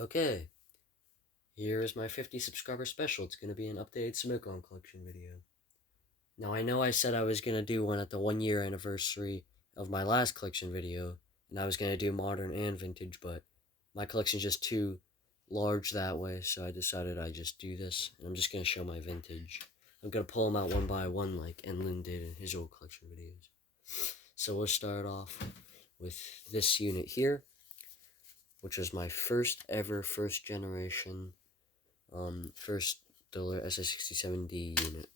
Okay, here is my 50 subscriber special. It's going to be an updated Smoke On collection video. Now, I know I said I was going to do one at the 1 year anniversary of my last collection video, and I was going to do modern and vintage, but my collection's just too large that way, so I decided I'd just do this, and I'm just going to show my vintage. I'm going to pull them out one by one like Enlund did in his old collection videos. So we'll start off with this unit here, which was my first ever first generation first Dueler SA67D unit.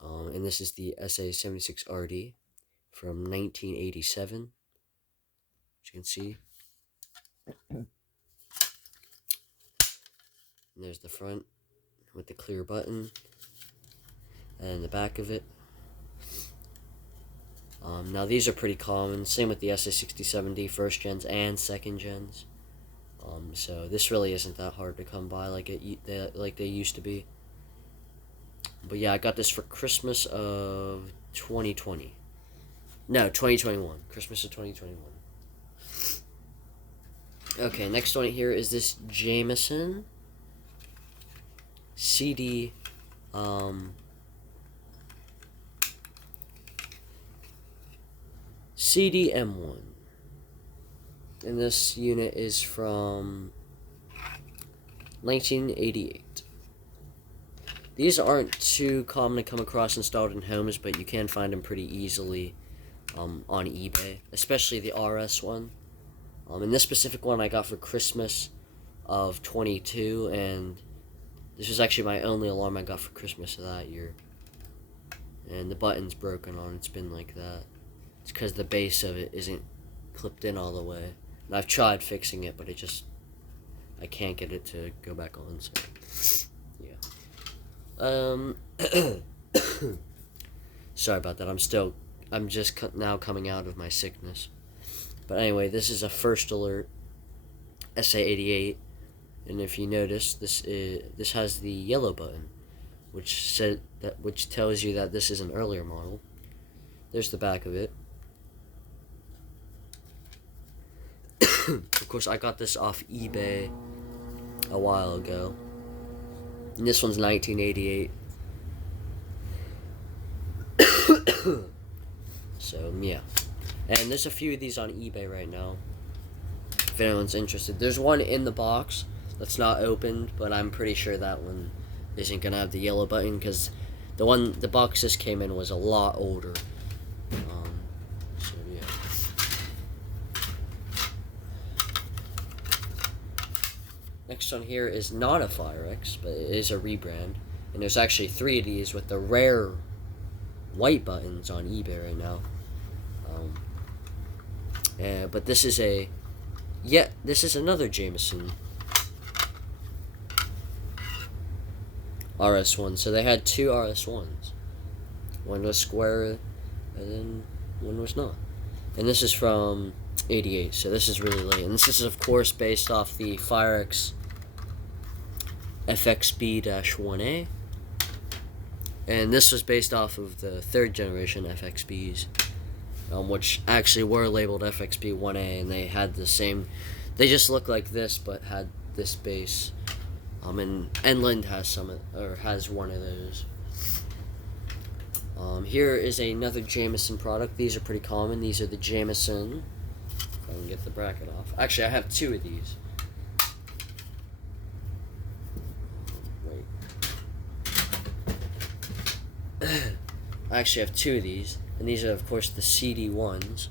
And this is the SA76RD from 1987, as you can see. And there's the front with the clear button, and the back of it. Now these are pretty common, same with the SA67D first gens and second gens. So this really isn't that hard to come by like they used to be. But yeah, I got this for Christmas of 2020. No, 2021. Christmas of 2021. Okay, next one here is this Jameson CD CDM1. And this unit is from 1988. These aren't too common to come across installed in homes, but you can find them pretty easily on eBay, especially the RS one. And this specific one I got for Christmas of 22, and this was actually my only alarm I got for Christmas of that year. And the button's broken on, it's been like that. It's because the base of it isn't clipped in all the way. And I've tried fixing it, but I can't get it to go back on, so, yeah. Sorry about that, I'm just now coming out of my sickness. But anyway, this is a First Alert SA88, and if you notice, this has the yellow button, which tells you that this is an earlier model. There's the back of it. Of course, I got this off eBay a while ago, and this one's 1988. So yeah, and there's a few of these on eBay right now if anyone's interested. There's one in the box that's not opened, but I'm pretty sure that one isn't gonna have the yellow button because the box this came in was a lot older. So yeah. Next one here is not a Firex, but it is a rebrand, and there's actually 3 of these with the rare white buttons on eBay right now. But this is another Jameson RS1. So they had 2 RS1s. One was square, and then one was not. And this is from 88, so this is really late. And this is, of course, based off the Firex FXB-1A. And this was based off of the 3rd generation FXBs, which actually were labeled FXB-1A, and they had the same, they just looked like this, but had this base. And Enlund has one of those. Here is another Jameson product. These are pretty common. These are the Jameson. If I can get the bracket off. Actually, I have 2 of these. I actually have 2 of these, and these are, of course, the CD1s.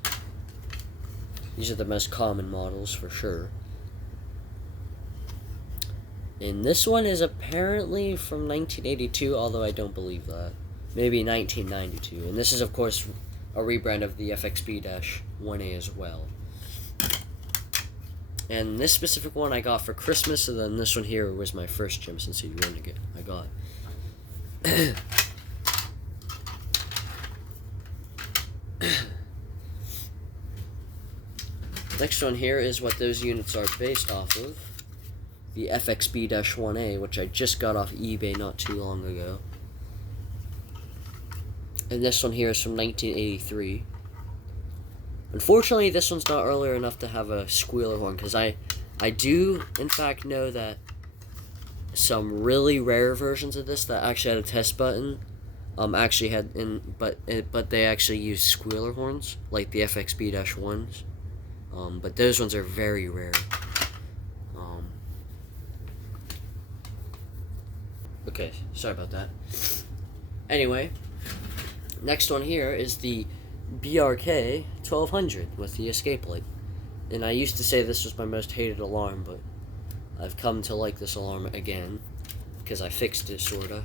These are the most common models, for sure. And this one is apparently from 1982, although I don't believe that. Maybe 1992. And this is, of course, a rebrand of the FXB-1A as well. And this specific one I got for Christmas, and then this one here was my first Jameson CD1 I got. Next one here is what those units are based off of. The FXB-1A, which I just got off eBay not too long ago. And this one here is from 1983. Unfortunately, this one's not earlier enough to have a squealer horn, because I I do, in fact, know that some really rare versions of this that actually had a test button actually had but they actually use squealer horns like the FXB-1s. But those ones are very rare. Um, okay, sorry about that. Anyway, next one here is the BRK 1200 with the escape light. And I used to say this was my most hated alarm, but I've come to like this alarm again because I fixed it, sorta.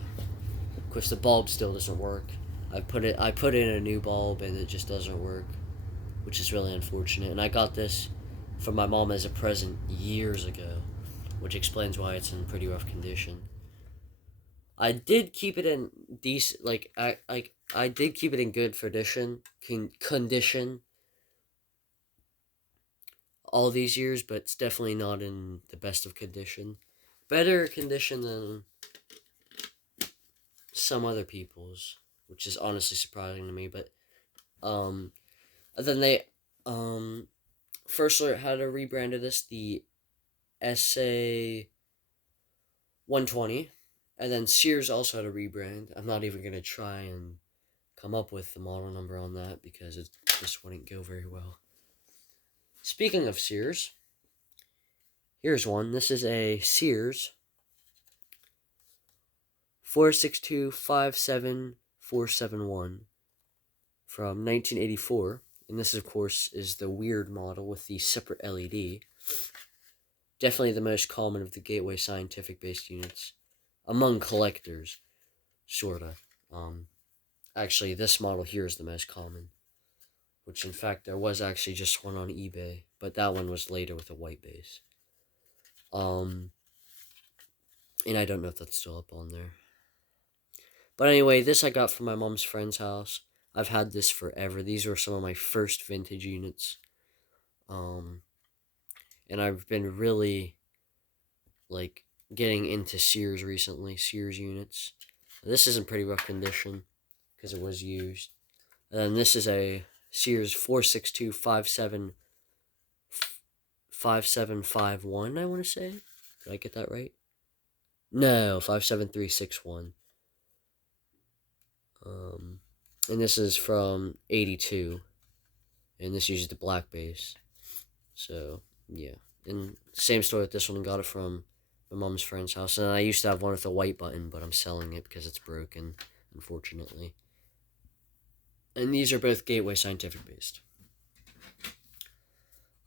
Of course, the bulb still doesn't work. I put in a new bulb and it just doesn't work, which is really unfortunate. And I got this from my mom as a present years ago, which explains why it's in pretty rough condition. I did keep it in decent, I did keep it in good condition all these years, but it's definitely not in the best of condition. Better condition than some other people's, which is honestly surprising to me. But then they first learned how to rebrand this the SA 120, and then Sears also had a rebrand. I'm not even gonna try and come up with the model number on that because it just wouldn't go very well. Speaking of Sears, here's one. This is a Sears 462-57471 from 1984. And this, of course, is the weird model with the separate LED. Definitely the most common of the Gateway Scientific-based units. Among collectors, sorta. Actually, this model here is the most common. Which, in fact, there was actually just one on eBay. But that one was later with a white base. And I don't know if that's still up on there. But anyway, this I got from my mom's friend's house. I've had this forever. These were some of my first vintage units. And I've been really, like, getting into Sears recently. Sears units. This is in pretty rough condition because it was used. And then this is a Sears 462-5751, I want to say. Did I get that right? No, 57361. And this is from 82. And this uses the black base. So, yeah. And same story with this one. Got it from my mom's friend's house. And I used to have one with a white button, but I'm selling it because it's broken, unfortunately. And these are both Gateway Scientific based.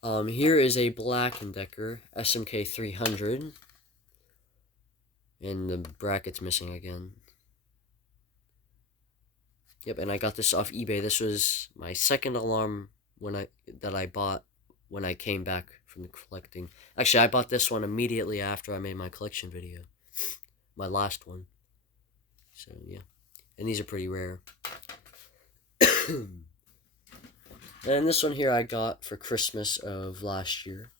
Here is a Black & Decker SMK 300. And the bracket's missing again. Yep, and I got this off eBay. This was my second alarm that I bought when I came back from the collecting. Actually, I bought this one immediately after I made my collection video. My last one. So, yeah. And these are pretty rare. And this one here I got for Christmas of last year.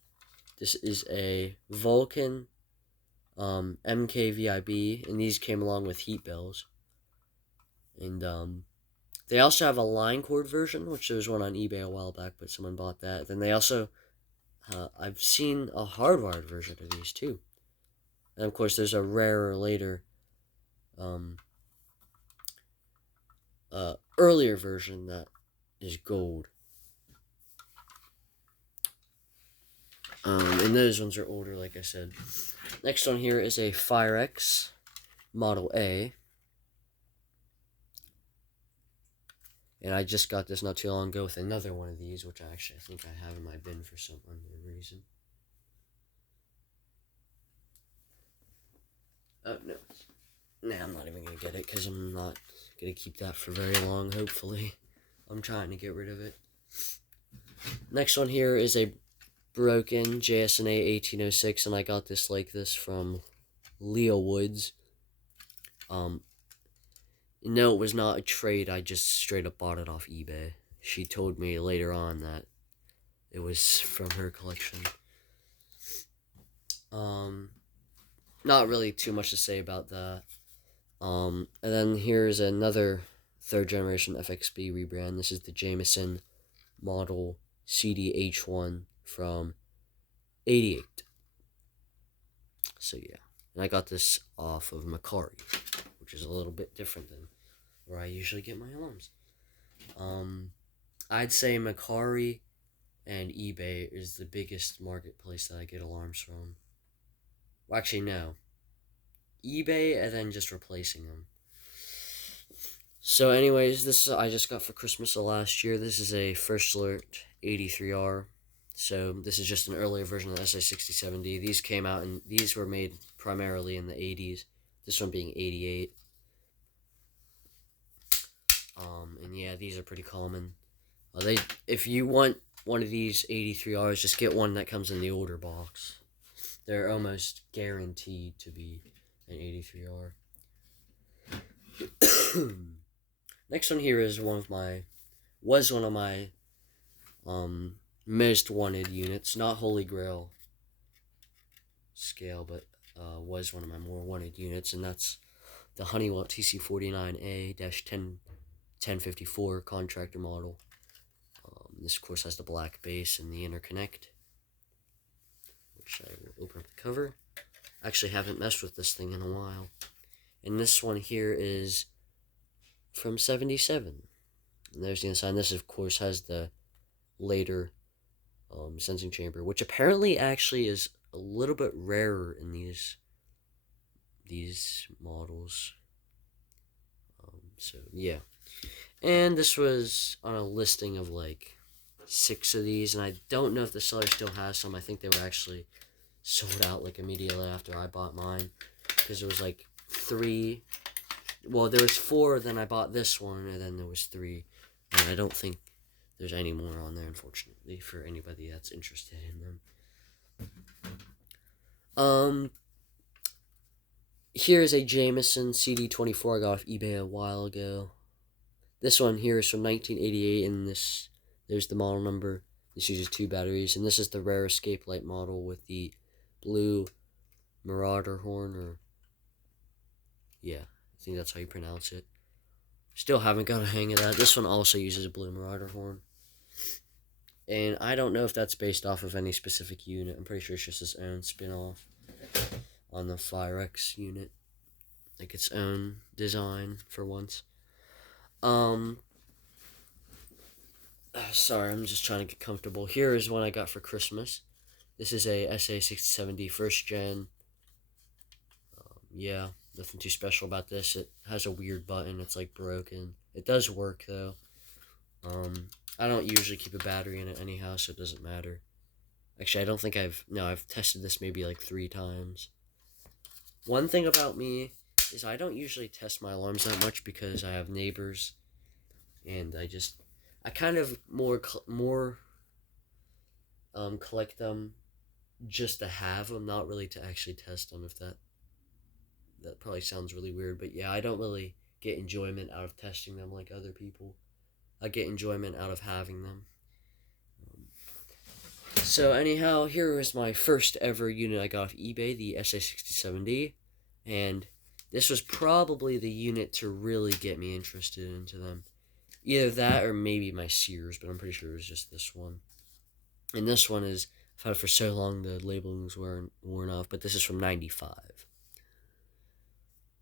This is a Vulcan MKVIB, and these came along with heat bells. And they also have a line cord version, which there was one on eBay a while back, but someone bought that. Then they also, I've seen a hardwired version of these too. And of course, there's a rarer later, earlier version that is gold. And those ones are older, like I said. Next one here is a Firex Model A. And I just got this not too long ago with another one of these, which I think I have in my bin for some unknown reason. Oh, no. Nah, I'm not even going to get it, because I'm not going to keep that for very long, hopefully. I'm trying to get rid of it. Next one here is a broken JSNA 1806, and I got this like this from Leo Woods. No, it was not a trade. I just straight up bought it off eBay. She told me later on that it was from her collection. Not really too much to say about that. And then here's another third generation FXB rebrand. This is the Jameson model CDH1 from 88. So yeah, and I got this off of Mercari, which is a little bit different than where I usually get my alarms. I'd say Mercari and eBay is the biggest marketplace that I get alarms from. Well, actually, no. eBay and then just replacing them. So, anyways, this I just got for Christmas last year. This is a First Alert 83R. So, this is just an earlier version of the SA67D. These came out and these were made primarily in the 80s. This one being 88. And yeah, these are pretty common. If you want one of these 83Rs, just get one that comes in the older box. They're almost guaranteed to be an 83R. Next one here is one of my most wanted units, not Holy Grail scale, but was one of my more wanted units, and that's the Honeywell TC49A-1054 contractor model. This, of course, has the black base and the interconnect, which I will open up the cover. Actually, haven't messed with this thing in a while. And this one here is from 77. And there's the inside. This, of course, has the later sensing chamber, which apparently actually is a little bit rarer in these models. So, yeah. And this was on a listing of like 6 of these, and I don't know if the seller still has some. I think they were actually sold out like immediately after I bought mine, because there was like 3. Well, there was 4, then I bought this one, and then there was 3, and I don't think there's any more on there, unfortunately, for anybody that's interested in them. Here's a Jameson CD24 I got off eBay a while ago. This one here is from 1988, and there's the model number. This uses 2 batteries, and this is the rare Escape Light model with the blue Marauder horn, or yeah, I think that's how you pronounce it. Still haven't got a hang of that. This one also uses a blue Marauder horn, and I don't know if that's based off of any specific unit. I'm pretty sure it's just its own spin-off on the Firex unit, like its own design for once. Sorry, I'm just trying to get comfortable. Here is one I got for Christmas. This is a SA67D first gen. Yeah, nothing too special about this. It has a weird button. It's like broken. It does work though. I don't usually keep a battery in it anyhow, so it doesn't matter. Actually, I don't think I've tested this maybe like 3 times. One thing about me is I don't usually test my alarms that much because I have neighbors, and I kind of more collect them just to have them, not really to actually test them. If that probably sounds really weird, but yeah, I don't really get enjoyment out of testing them like other people. I get enjoyment out of having them. So anyhow, here is my first ever unit I got off eBay, the SA67D, and this was probably the unit to really get me interested into them. Either that or maybe my Sears, but I'm pretty sure it was just this one. And this one I've had it for so long the labeling's worn off, but this is from 95.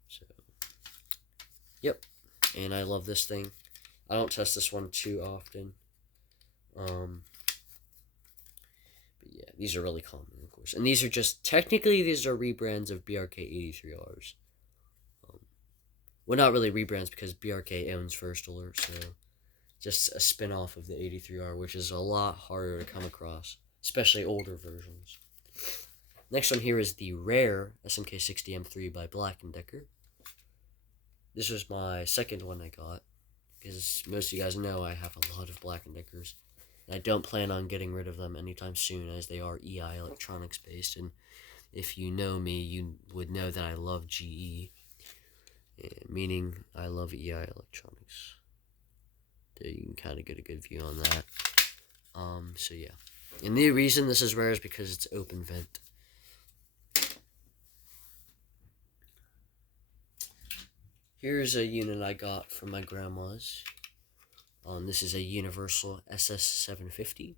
So, yep. And I love this thing. I don't test this one too often. But yeah, these are really common, of course. And these are technically these are rebrands of BRK 83Rs. Well, not really rebrands because BRK owns First Alert, so just a spin-off of the 83R, which is a lot harder to come across, especially older versions. Next one here is the rare SMK60M3 by Black & Decker. This was my second one I got, because most of you guys know I have a lot of Black & Deckers. And I don't plan on getting rid of them anytime soon, as they are EI Electronics based, and if you know me, you would know that I love GE. Meaning I love EI Electronics. You can kind of get a good view on that. So yeah. And the reason this is rare is because it's open vent. Here's a unit I got from my grandma's. This is a Universal SS750.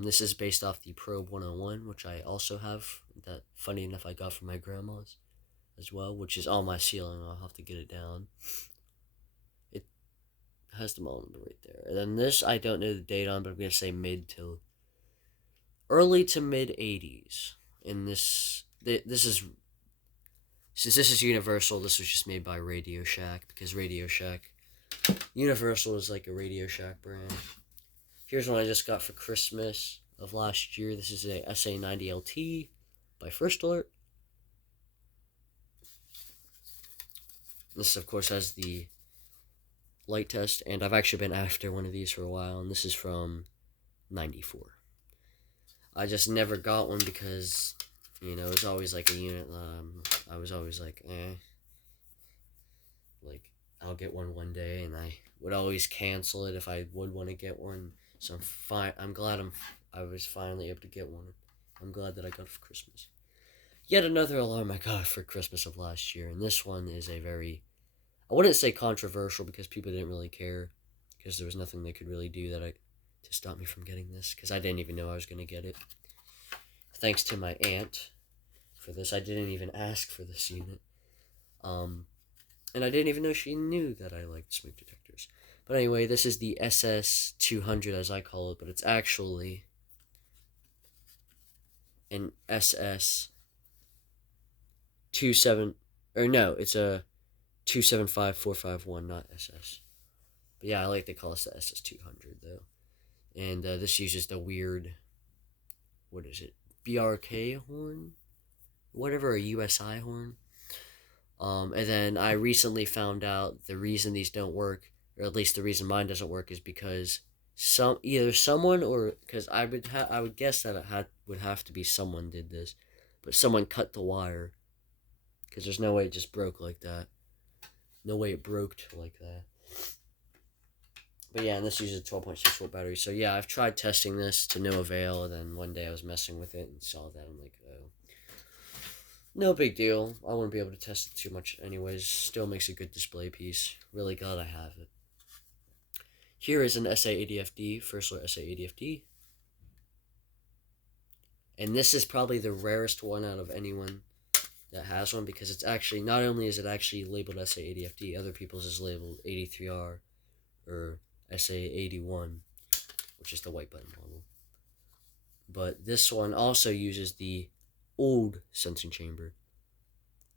This is based off the Probe 101, which I also have. That, funny enough, I got from my grandma's as well, which is on my ceiling. I'll have to get it down. It has the monitor right there. And then this, I don't know the date on, but I'm going to say early to mid 80s. And this is, since this is Universal, this was just made by Radio Shack, because Radio Shack, Universal is like a Radio Shack brand. Here's one I just got for Christmas of last year. This is a SA90LT by First Alert. This, of course, has the light test, and I've actually been after one of these for a while, and this is from 94. I just never got one because, it was always like a unit, I was always like, like, I'll get one day, and I would always cancel it if I would want to get one. So I'm glad I was finally able to get one. I'm glad that I got it for Christmas. Yet another alarm I got for Christmas of last year, and this one is a very, I wouldn't say controversial, because people didn't really care, because there was nothing they could really do to stop me from getting this, because I didn't even know I was going to get it. Thanks to my aunt for this. I didn't even ask for this unit. And I didn't even know she knew that I liked smoke detectors. But anyway, this is the SS200, as I call it, but it's actually an SS27, or no, it's a 275451, not SS. But yeah, I like to call this the SS200, though. And this uses the weird, what is it, BRK horn? Whatever, a USI horn. And then I recently found out the reason these don't work, or at least the reason mine doesn't work, is because either someone, or because I would guess that it would have to be someone did this, but someone cut the wire, because there's no way it just broke like that. No way it broke like that. But yeah, and this uses a 12.6 volt battery. So yeah, I've tried testing this to no avail, and then one day I was messing with it and saw that. I'm like, oh, no big deal. I wouldn't be able to test it too much anyways. Still makes a good display piece. Really glad I have it. Here is an SA80FD, First Alert SA80FD. And this is probably the rarest one out of anyone that has one, because it's actually, not only is it actually labeled SA80FD, other people's is labeled 83R or SA81, which is the white button model. But this one also uses the old sensing chamber.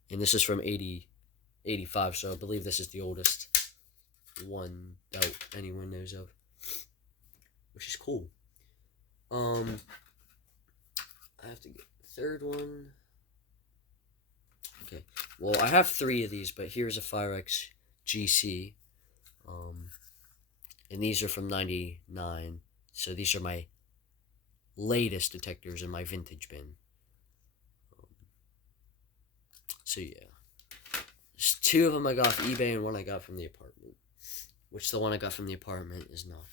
And this is from 85, so I believe this is the oldest one that anyone knows of, which is cool. I have to get the third one. Okay, well, I have 3 of these, but here's a Firex GC. And these are from 99, so these are my latest detectors in my vintage bin. So yeah, there's 2 of them I got off eBay and one I got from the apartment, which the one I got from the apartment is not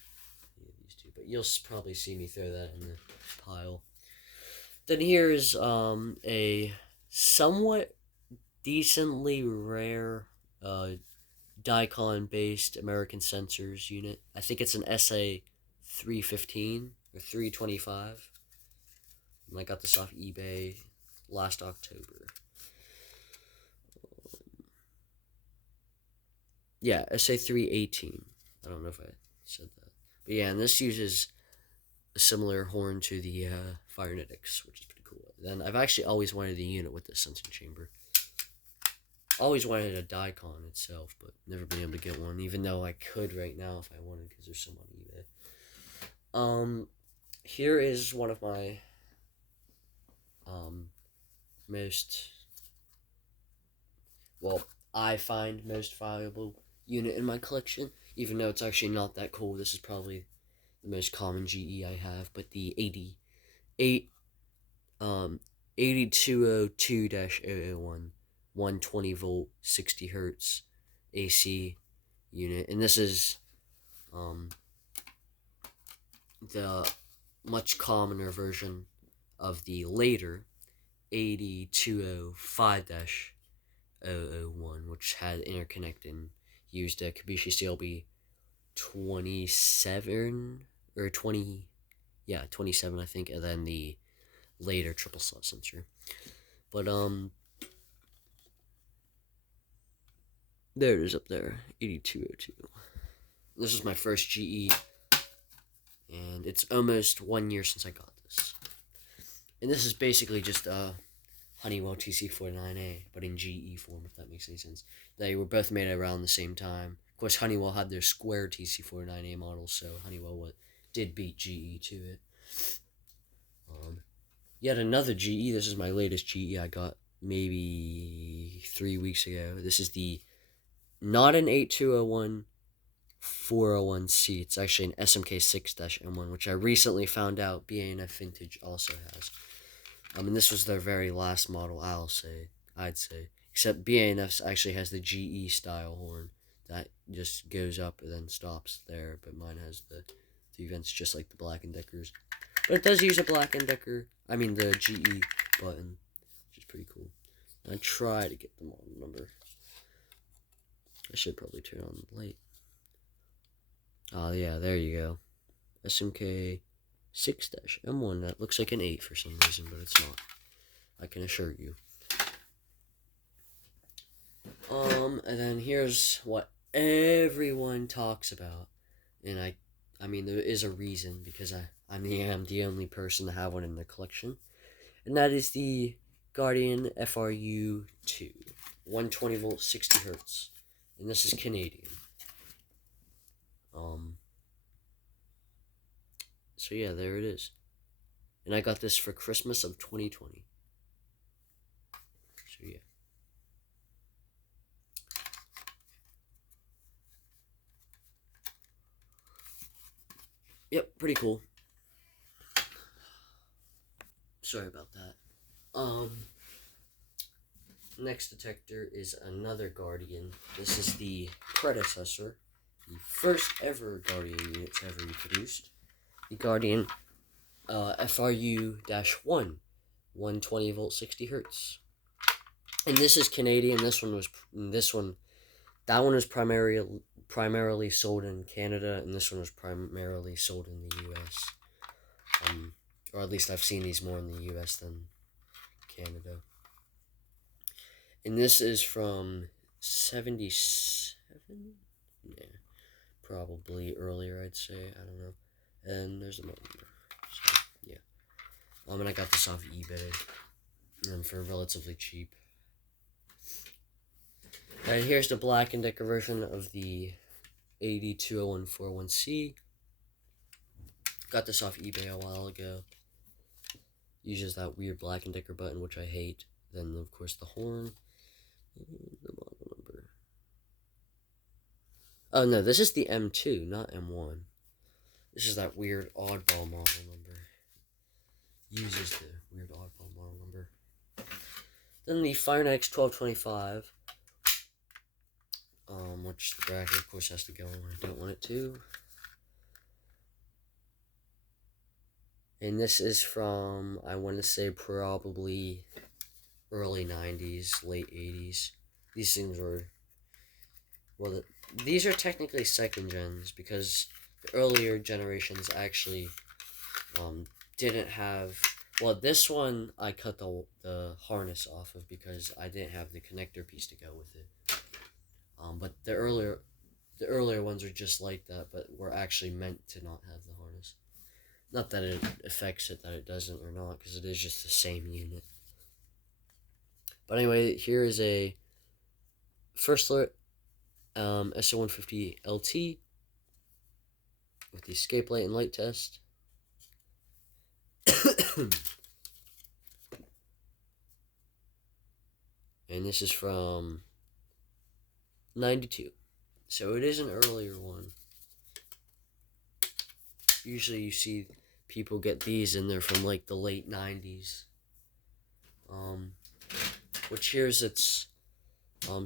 any of these 2, but you'll probably see me throw that in the pile. Then here is a somewhat decently rare Dicon-based American Sensors unit. I think it's an SA315 or 325. And I got this off eBay last October. Yeah, SA318. I don't know if I said that. But yeah, and this uses a similar horn to the Firenetics, which is pretty cool. Then I've actually always wanted a unit with this sensing chamber. Always wanted a Dicon itself, but never been able to get one, even though I could right now if I wanted, because there's some on eBay. Here is one of my most, well, I find most valuable unit in my collection, even though it's actually not that cool. This is probably the most common GE I have, but the 8202-001 120 volt 60 hertz AC unit, and this is the much commoner version of the later 8205-001, which had interconnect and used a Kibishi CLB 27 or 20 Yeah, 27, I think, and then the later triple slot sensor. But there it is up there, 8202. This is my first GE, and it's almost 1 year since I got this. And this is basically just a Honeywell TC49A, but in GE form, if that makes any sense. They were both made around the same time. Of course, Honeywell had their square TC49A model, so Honeywell did beat GE to it. Yet another GE. This is my latest GE I got maybe 3 weeks ago. This is the not an 8201 401C. It's actually an SMK 6-M1, which I recently found out BANF Vintage also has. And this was their very last model, I'd say. Except BANF actually has the GE style horn that just goes up and then stops there, but mine has the vents just like the Black & Decker's. But it does use a Black & Decker, the GE button, which is pretty cool. I try to get the model number. I should probably turn on the light. Oh yeah, there you go. SMK 6-M1. That looks like an 8 for some reason, but it's not. I can assure you. And then here's what everyone talks about, and I mean there is a reason, because I am the only person to have one in the collection, and that is the Guardian FRU 2, 120 volt, 60 hertz, and this is Canadian. So yeah, there it is, and I got this for Christmas of 2020. So yeah. Yep, pretty cool. Sorry about that. Next detector is another Guardian. This is the predecessor, the first ever Guardian units ever produced. The Guardian FRU-1, 120 volt, 60 hertz. And this is Canadian. That one was primarily sold in Canada, and this one was primarily sold in the U.S. Or at least I've seen these more in the U.S. than Canada. And this is from 77? Yeah, probably earlier, I'd say. I don't know. And there's the model number. So, yeah. And I got this off eBay, and for relatively cheap. And here's the Black & Decker version of the 8020141C. Got this off eBay a while ago. Uses that weird Black & Decker button, which I hate. Then, of course, the horn. The model number. Oh, no, this is the M2, not M1. This is that weird oddball model number. Uses the weird oddball model number. Then the Firenex 1225. Which the bracket, of course, has to go on. I don't want it to. And this is from, I want to say, probably early 90s, late 80s. These things were, well, these are technically second gens, because the earlier generations actually didn't have, well, this one I cut the harness off of because I didn't have the connector piece to go with it. But the earlier ones are just like that, but were actually meant to not have the harness. Not that it affects it, that it doesn't or not, because it is just the same unit. But anyway, here is a First Alert SO150 LT with the escape light and light test. And this is from 92. So it is an earlier one. Usually you see people get these and they're from like the late 90s. Which here's its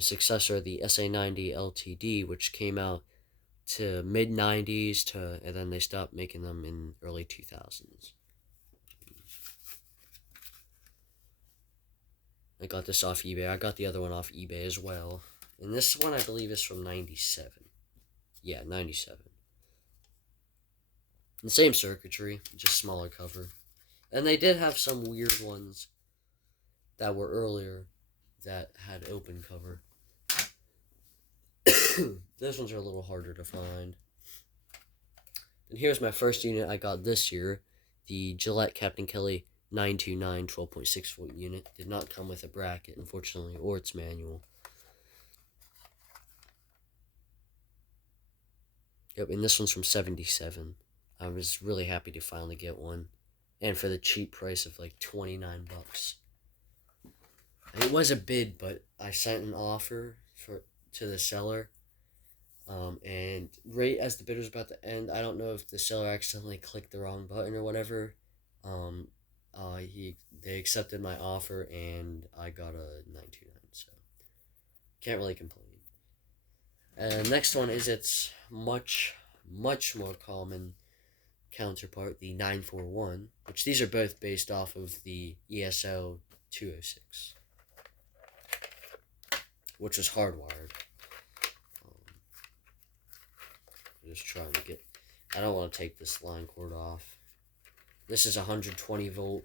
successor, the SA90 LTD, which came out to mid 90s and then they stopped making them in early 2000s. I got this off eBay. I got the other one off eBay as well. And this one, I believe, is from 97. Yeah, 97. The same circuitry, just smaller cover. And they did have some weird ones that were earlier that had open cover. Those ones are a little harder to find. And here's my first unit I got this year. The Gillette Captain Kelly 929 12.6 volt unit. Did not come with a bracket, unfortunately, or its manual. Yep, and this one's from 77. I was really happy to finally get one. And for the cheap price of like 29 bucks. And it was a bid, but I sent an offer to the seller. And right as the bid was about to end, I don't know if the seller accidentally clicked the wrong button or whatever. They accepted my offer, and I got a 929, so can't really complain. And next one is its much more common counterpart, the 941, which these are both based off of the ESL 206, which was hardwired. Just trying to get, I don't want to take this line cord off. This is 120 volt,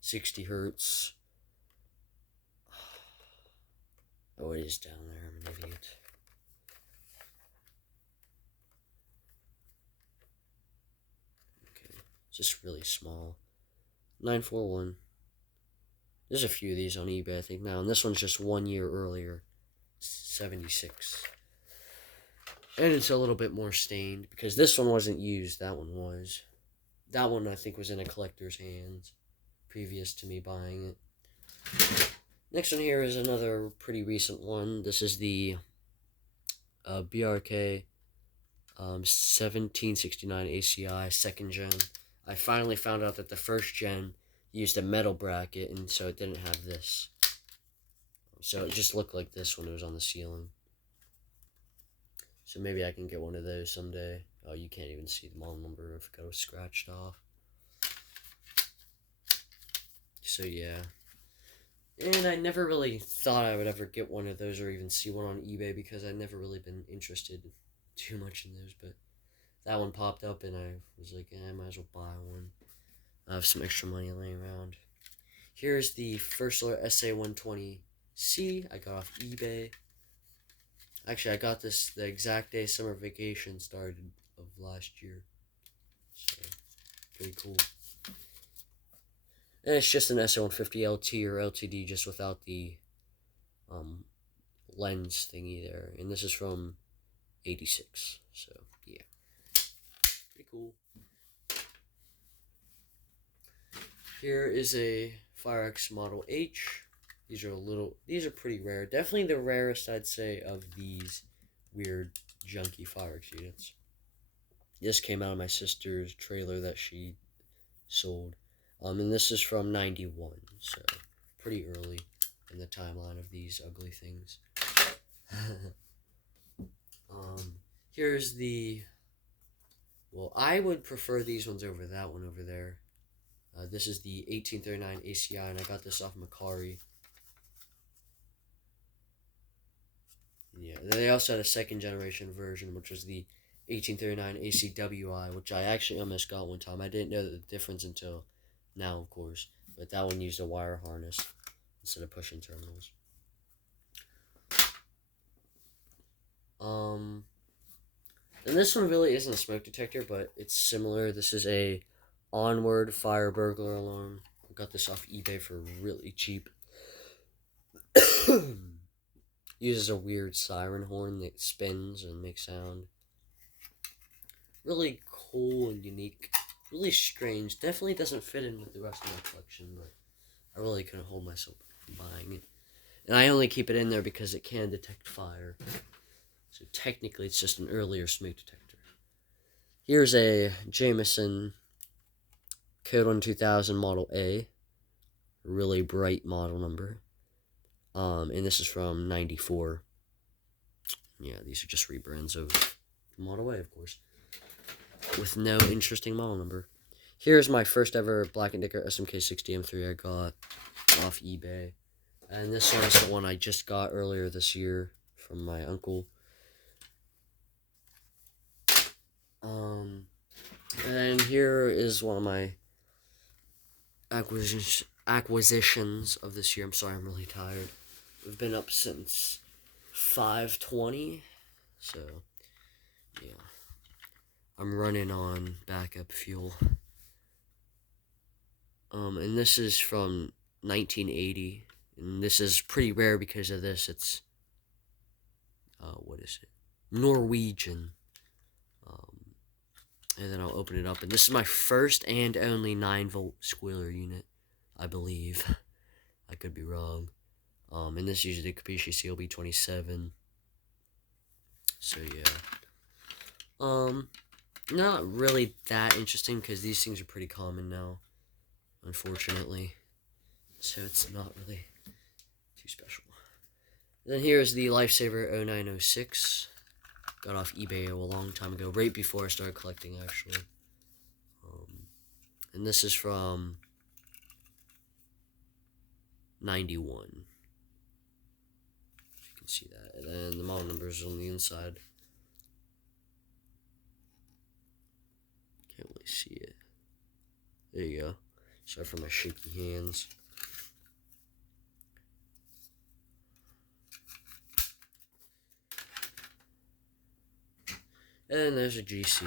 60 hertz. Oh, it is down there, I'm an idiot. Okay, it's just really small. 941. There's a few of these on eBay, I think, now, and this one's just 1 year earlier, 76. And it's a little bit more stained, because this one wasn't used, that one was. That one, I think, was in a collector's hands, previous to me buying it. Next one here is another pretty recent one. This is the BRK 1769 ACI 2nd gen. I finally found out that the 1st gen used a metal bracket, and so it didn't have this. So it just looked like this when it was on the ceiling. So maybe I can get one of those someday. Oh, you can't even see the model number if it got scratched off. So yeah. And I never really thought I would ever get one of those or even see one on eBay, because I'd never really been interested too much in those. But that one popped up, and I was like, I might as well buy one. I have some extra money laying around. Here's the First Solar SA120C I got off eBay. Actually, I got this the exact day summer vacation started of last year. So, pretty cool. And it's just an SA150 LT or LTD, just without the lens thingy there. And this is from 86. So, yeah. Pretty cool. Here is a Firex Model H. These are pretty rare. Definitely the rarest, I'd say, of these weird, junky Firex units. This came out of my sister's trailer that she sold. And this is from 91, so pretty early in the timeline of these ugly things. Here's the... Well, I would prefer these ones over that one over there. This is the 1839 ACI, and I got this off Macari. Yeah, they also had a 2nd generation version, which was the 1839 ACWI, which I actually almost got one time. I didn't know the difference until now, of course, but that one used a wire harness instead of pushing terminals. And this one really isn't a smoke detector, but it's similar. This is a Onward fire burglar alarm. I got this off eBay for really cheap. Uses a weird siren horn that spins and makes sound. Really cool and unique. Really strange. Definitely doesn't fit in with the rest of my collection, but I really couldn't hold myself from buying it. And I only keep it in there because it can detect fire. So technically it's just an earlier smoke detector. Here's a Jameson Code 1 2000 Model A. Really bright model number. And this is from 94. Yeah, these are just rebrands of Model A, of course, with no interesting model number. Here's my first ever Black & Decker SMK60 M3 I got off eBay. And this one is the one I just got earlier this year from my uncle. And here is one of my acquisitions of this year. I'm sorry, I'm really tired. We've been up since 5:20, so yeah, I'm running on backup fuel. And this is from 1980, and this is pretty rare because of this. It's what is it? Norwegian. Um, and then I'll open it up, and this is my first and only 9-volt squealer unit, I believe. I could be wrong. And this uses the Capiche CLB27. So yeah. Not really that interesting because these things are pretty common now, unfortunately. So it's not really too special. Then here's the Lifesaver 0906. Got off eBay a long time ago, right before I started collecting, actually. And this is from 91. If you can see that. And then the model numbers on the inside. Can't really see it. There you go. Sorry for my shaky hands. And there's a GC.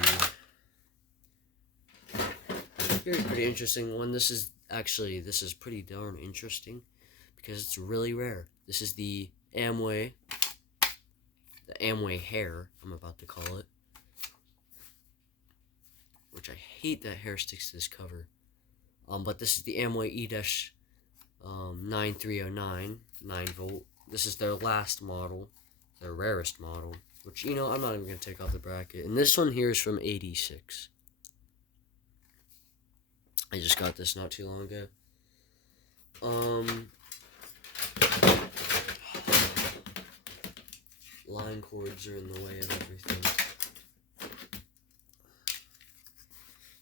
Here's a pretty interesting one. This is pretty darn interesting because it's really rare. This is the Amway hair, I'm about to call it. Which I hate that hair sticks to this cover. But this is the Amway E-9309 9-volt. This is their last model, their rarest model. Which, I'm not even going to take off the bracket. And this one here is from 86. I just got this not too long ago. Line cords are in the way of everything.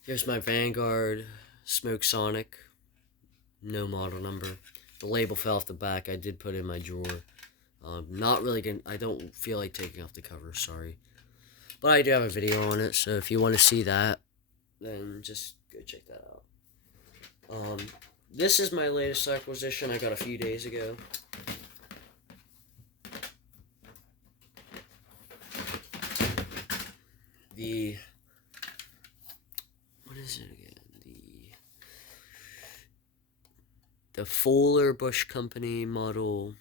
Here's my Vanguard Smoke Sonic. No model number. The label fell off the back. I did put it in my drawer. Not really good. I don't feel like taking off the cover, sorry. But I do have a video on it, so if you want to see that, then just go check that out. This is my latest acquisition I got a few days ago. What is it again? The Fuller Bush Company model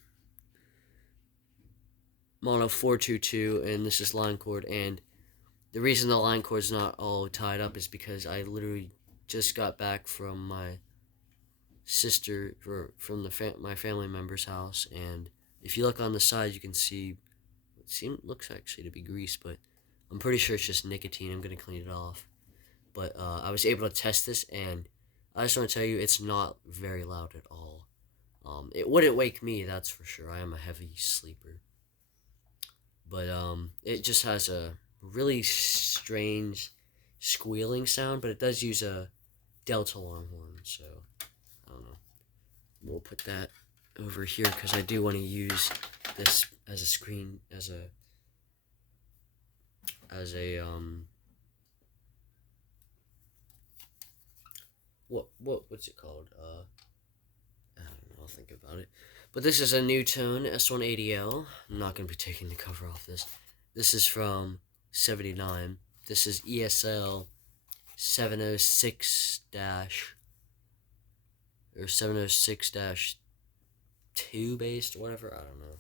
422, and this is line cord. And the reason the line cord's not all tied up is because I literally just got back from my sister, from my family member's house, and if you look on the side, you can see looks actually to be grease, but I'm pretty sure it's just nicotine. I'm gonna clean it off. But I was able to test this, and I just want to tell you, it's not very loud at all. It wouldn't wake me, that's for sure. I am a heavy sleeper. But it just has a really strange squealing sound, but it does use a Delta Longhorn, so I don't know. We'll put that over here because I do want to use this as a screen, what's it called? I don't know, I'll think about it. But this is a NuTone S180L. I'm not going to be taking the cover off this. This is from 79. This is ESL 706 or 706-2 based, or whatever. I don't know.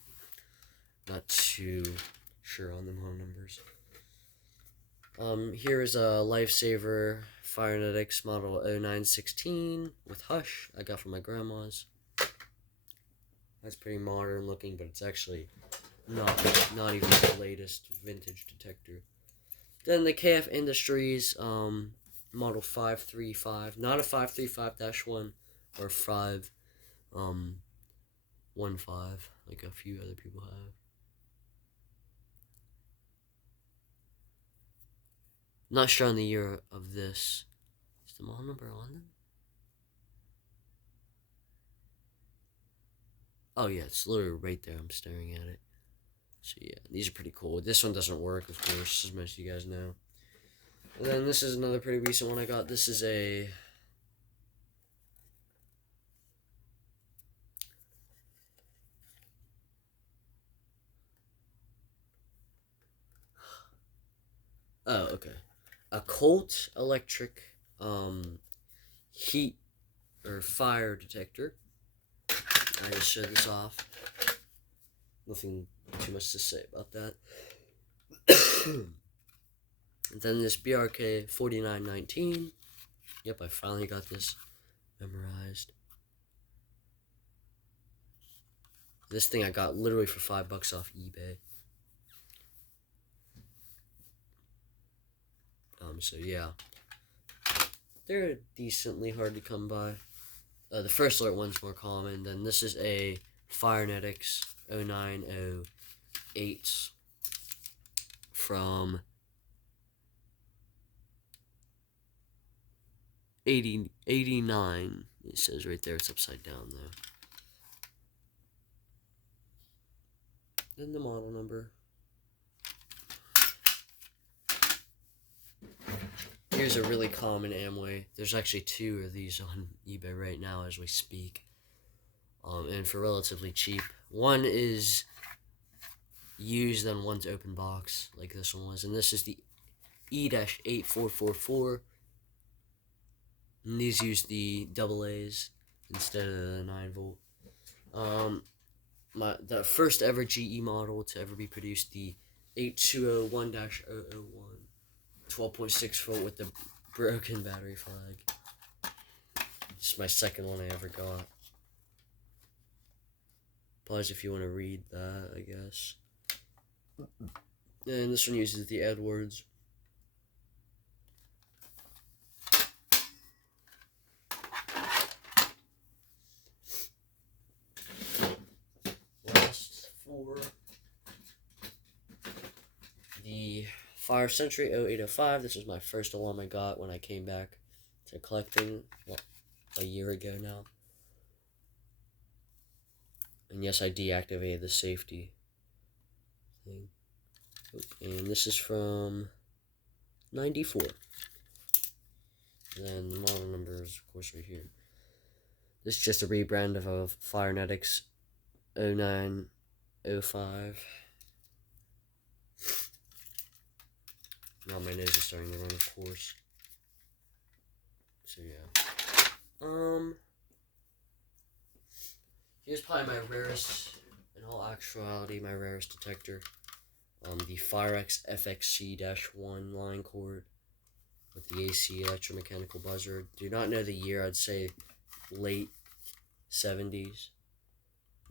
Not too sure on the model numbers. Here is a Lifesaver Firenetics model 0916 with Hush I got from my grandma's. That's pretty modern looking, but it's actually not even the latest vintage detector. Then the KF Industries model 535, not a 535-1 or 515 like a few other people have. Not sure on the year of this. Is the model number on them? Oh yeah, it's literally right there. I'm staring at it. So yeah, these are pretty cool. This one doesn't work, of course, as most of you guys know. And then this is another pretty recent one I got. This is a a Colt electric heat or fire detector. I just showed this off. Nothing too much to say about that. And then this BRK 4919. Yep, I finally got this memorized. This thing I got literally for $5 off eBay. So yeah, they're decently hard to come by. The First Alert one's more common. Then this is a Firenetics 0908 from 89. It says right there, it's upside down though. Then the model number. Here's a really common Amway. There's actually 2 of these on eBay right now as we speak. And for relatively cheap. One is used and one's open box, like this one was. And this is the E-8444. And these use the AA's instead of the 9-volt. The first ever GE model to ever be produced, the 8201-001. 12.6 volt with the broken battery flag. This is my second one I ever got. Pause if you want to read that, I guess. And this one uses the Edwards. Last 4. The Fire Sentry 0805. This was my first alarm I got when I came back to collecting a year ago now. And yes, I deactivated the safety thing. And this is from 94. And then the model number is, of course, right here. This is just a rebrand of a Firenetics 0905. Now my nose is starting to run, of course. So yeah. Here's probably my rarest, in all actuality, my rarest detector. The Firex FXC-1 line cord with the AC electromechanical buzzer. Do not know the year. I'd say late 70s.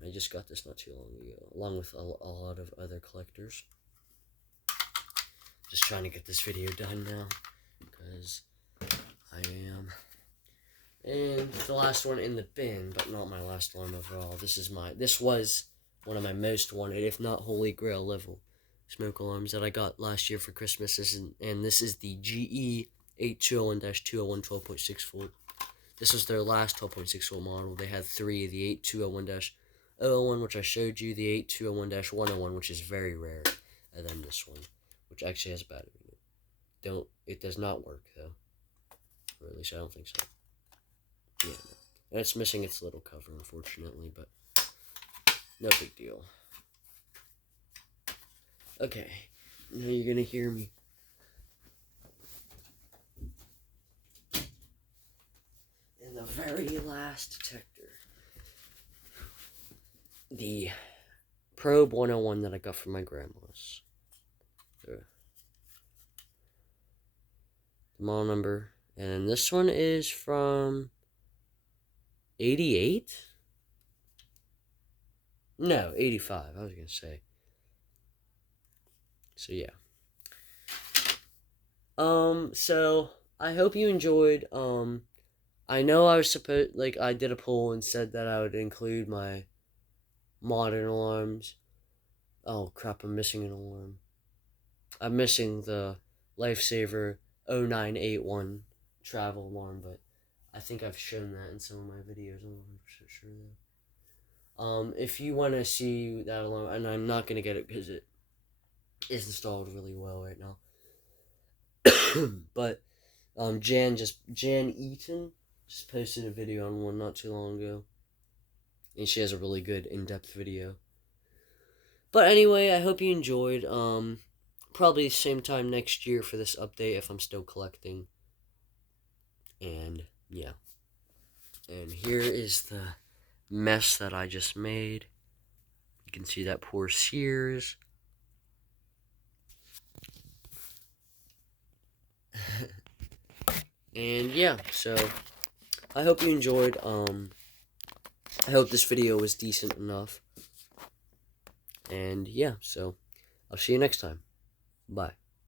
I just got this not too long ago, along with a lot of other collectors. Just trying to get this video done now, because I am. And the last one in the bin, but not my last one overall. This was one of my most wanted, if not holy grail level smoke alarms that I got last year for Christmas. This is the GE 8201-201 12.6 volt. This was their last 12.6 volt model. They had 3, the 8201-001, which I showed you, the 8201-101, which is very rare, and then this one, which actually has a battery in it. It does not work though, or at least I don't think so. Yeah, no. And it's missing its little cover, unfortunately, but no big deal. Okay, now you're gonna hear me. And the very last detector, the Probe 101 that I got from my grandma's. The model number, and this one is from 88? No, 85, I was gonna say. So yeah. So I hope you enjoyed. I know I was I did a poll and said that I would include my modern alarms. Oh crap, I'm missing an alarm. I'm missing the Lifesaver 0981 travel alarm, but I think I've shown that in some of my videos. I'm not 100% sure though. If you want to see that alarm, and I'm not going to get it because it is installed really well right now. But Jan Eaton just posted a video on one not too long ago, and she has a really good in-depth video. But anyway, I hope you enjoyed. Probably the same time next year for this update if I'm still collecting. And yeah. And here is the mess that I just made. You can see that poor Sears. And yeah, so I hope you enjoyed. I hope this video was decent enough. And yeah, so I'll see you next time. Bye.